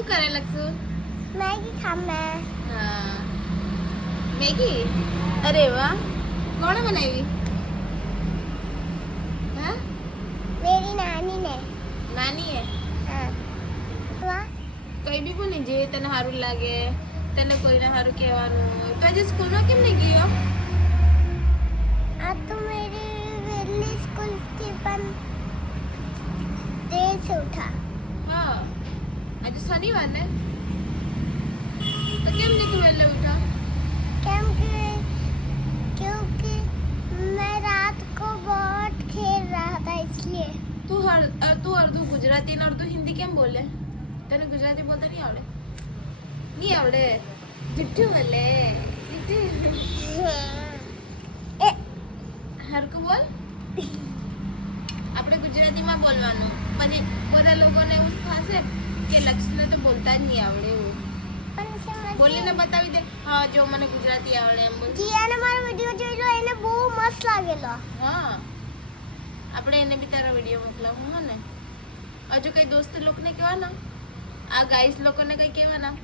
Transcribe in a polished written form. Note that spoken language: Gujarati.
શું કરે લક્ષુ? मैगी खाना હા મેગી. અરે વાહ, કોણે બનાવી? હા मेरी नानी ने નાની હે. हाँ वाह કઈ બી બોલી જે તને સારું લાગે, તને કોઈને સારું કહેવાનું હોય. તો આજે સ્કૂલમાં કેમ નહીં ગયો? आज तो मेरी वेली स्कूल थी पर देर से उठा હા આજે શનિવાર ને, તો કેમ નહીં તું વહેલે ઉઠા? क्योंकि मैं रात को बहुत खेल रहा था इसलिए તું અડધું ગુજરાતી ને અડધું હિન્દી કેમ બોલે? તને ગુજરાતી બોલતા નહીં આવડે? નહીં આવડે? જુઠ્ઠું બોલે. હરકું બોલ. આપણે ગુજરાતીમાં બોલવાનું. પછી બધા લોકોને એવું થશે કે લક્ષ્યને તો બોલતા જ નહીં આવડે એવું. બોલીને બતાવી દે, હા જો મને ગુજરાતી આવડે એમ બોલ. જીયાને મારો વિડિયો જોઈ લો, એને બહુ મસ્ત લાગેલો. હા આપણે એને બી તારો વિડીયો મોકલાવું હો ને. હજુ કઈ દોસ્ત લોકોને કહેવાના, આ ગાઈસ લોકોને કઈ કહેવાના.